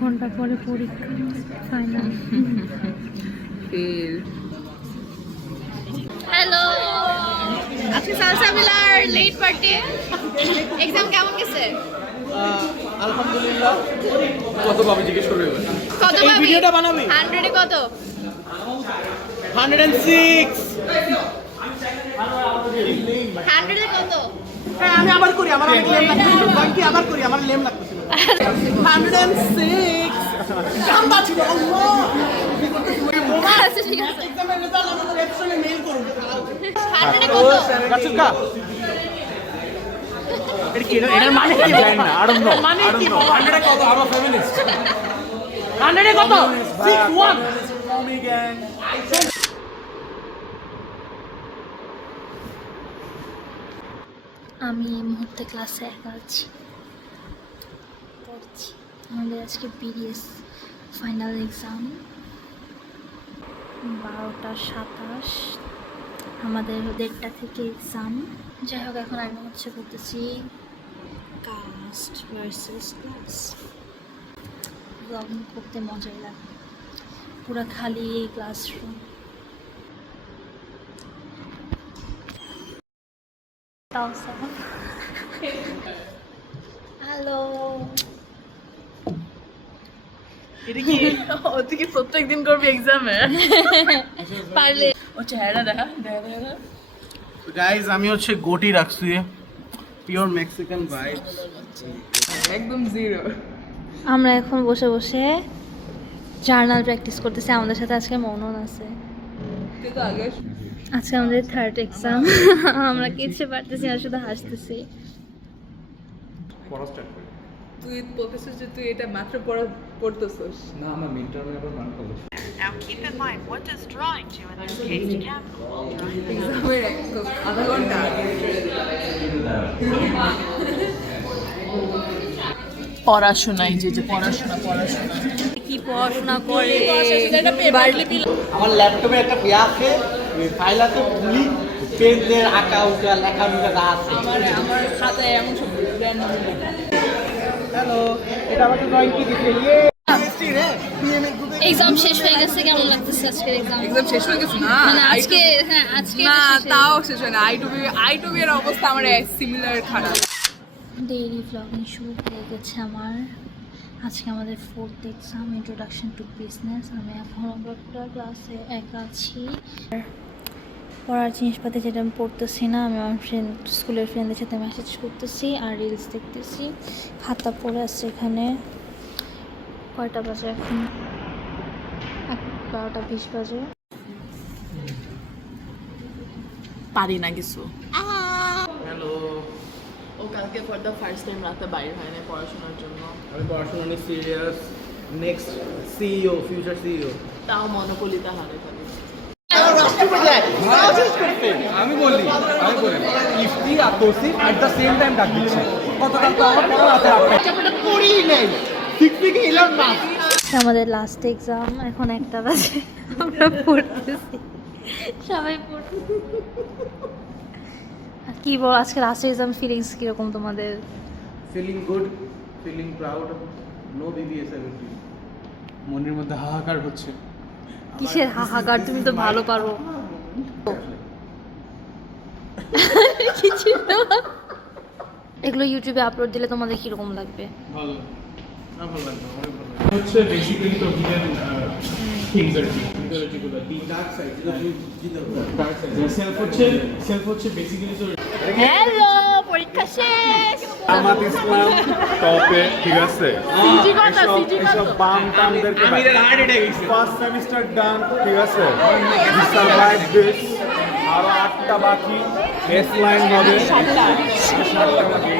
ঘন্টা পরে পরীক্ষা ফাইনাল। হ্যালো, আজকে সালসাবিলার লেট পার্টি। এক্সাম কেমন গেছে? আলহামদুলিল্লাহ। কত পাবে জিজ্ঞেস করবে? কত এই পাবি? ভিডিওটা বানাবি? 100 এ কত? 106। 100 এ কত? হ্যাঁ আমি আবার করি, আমার অনেক লেম লাগতেছিল। বাকি আবার করি, আমার লেম লাগতেছিল। 106 কামটা ছিল। আল্লাহ আচ্ছা ঠিক আছে। এক্সামের রেজাল্ট আমাদের এক্সট্রালে মেইল করুন। 100 এ কত? কাচুকা এটার মানে কি জানি না। I don't know. মানে কি 100 এ কত? I am a feminist. 100 এ কত? 61 মমি গ্যাং। আমি এই মুহূর্তে ক্লাসে একা আছি, পড়ছি। আমাদের আজকে বিডিএস ফাইনাল এক্সাম 12:27, আমাদের 1:30 থেকে এক্সাম। যাই হোক, এখন আমি হচ্ছে করতেছি কাস্ট ভার্সেস ক্লাস। ব্লগিং করতে মজাই লাগে, পুরো খালি এই ক্লাসরুম। হ্যালো, এটা কি ও তুই কি প্রত্যেকদিন করবি এক্সামে? পারলে ও চেহারা দেখা দেখা দেখা। গাইস আমি হচ্ছে গোটি রাখছি, পিওর মেক্সিকান ভাইবস। একদম জিরো। আমরা এখন বসে বসে জার্নাল প্র্যাকটিস করতেছি। আমাদের সাথে আজকে মনন আছে। তুই তো আগে আজকে আমাদের থার্ড এক্সাম। আমরা কিছু পারতেছি না, শুধু হাসতেছি। তুই বলতেছিস যে তুই এটা মাত্র পড়তেছিস। না আমার মিডটার্মে আবার মান college Now keep in mind what does drawing to in this case capital. এক্সামের আধা ঘন্টা আগে। পড়াশোনাই যে পড়াশোনা কি পড়াশোনা করে আমার ল্যাপটপে একটা ইয়ে আছে, ফাইল আছে, ভুলি পেনের আঁকা উঁকা লেখা উঁকা যা আছে। আমার খাতায় এমন সব র্যান্ডম লেখা। হ্যালো, এটা আমাকে ড্রয়িং কি দিতে ইয়ে এক্সাম শেষ হয়ে গেছে। কেমন লাগতেছে আজকের এক্সাম? এক্সাম শেষ হয়ে গেছে না? মানে আজকে, হ্যাঁ আজকে না তাও শেষ হয় না। আই টু বি এর অবস্থা আমার সিমিলার খারাপ। ডেইলি ব্লগিং শুরু হয়ে গেছে আমার। আজকে আমাদের fourth exam, introduction to business. আমি এখন একটা ক্লাসে একা আছি। পড়ার জিনিসপাতি যেটা আমি পড়তেছি না, আমি আমার স্কুলের ফ্রেন্ডদের সাথে মেসেজ করতেছি আর রিলস দেখতেছি। খাতা পড়ে আসছে এখানে। কয়টা বাজে এখন? 11:20 বাজে। পারি না কিছু। হ্যালো, ও কালকে ফর দ্য ফার্স্ট টাইম রাতে বাইরে হয় না পড়াশোনার জন্য। আমি পড়াশোনা নিয়ে serious. Next CEO, future CEO. তাও মনোপলিতে হারে খালি। আমি বলি ইফতি আর Tausif at the same time ডাক দিচ্ছে গতকাল তো আমার পড়া রাতে এটা পড়িই নাই, ঠিক থেকে এলাম না। আমাদের লাস্ট এক্সাম, এখন 1টা বাজে। আমরা পড়তেছি, সবাই পড়তেছি। আর কি বল, আজকে লাস্ট এক্সাম ফিলিংস কিরকম তোমাদের? Feeling good, feeling proud. No BBS 70। মনের মধ্যে হাহাকার হচ্ছে। কিসের হাহাকার? তুমি তো ভালো পারো। কিছু না। এগুলো ইউটিউবে আপলোড দিলে তোমাদের কিরকম লাগবে? ভালো না, ভালো লাগবে, অনেক ভালো লাগবে। হচ্ছে বেসিক্যালি তো হিডেন থিংস আর কি, মিথোলজিগুলো dark side, dark side. Self হচ্ছে বেসিক্যালি তো হ্যালো, পরীক্ষা শেষ। জামাত ইসলাম টপে, ঠিক আছে? সিজি কথা, সিজি কথা। এসব বাম টামদেরকে আমি এর হার্ট অ্যাটাক হইছে। ফার্স্ট সেমিস্টার ডান, ঠিক আছে? Survive this. আরো 8টা বাকি, এস লাইন হবে 7টা বাকি।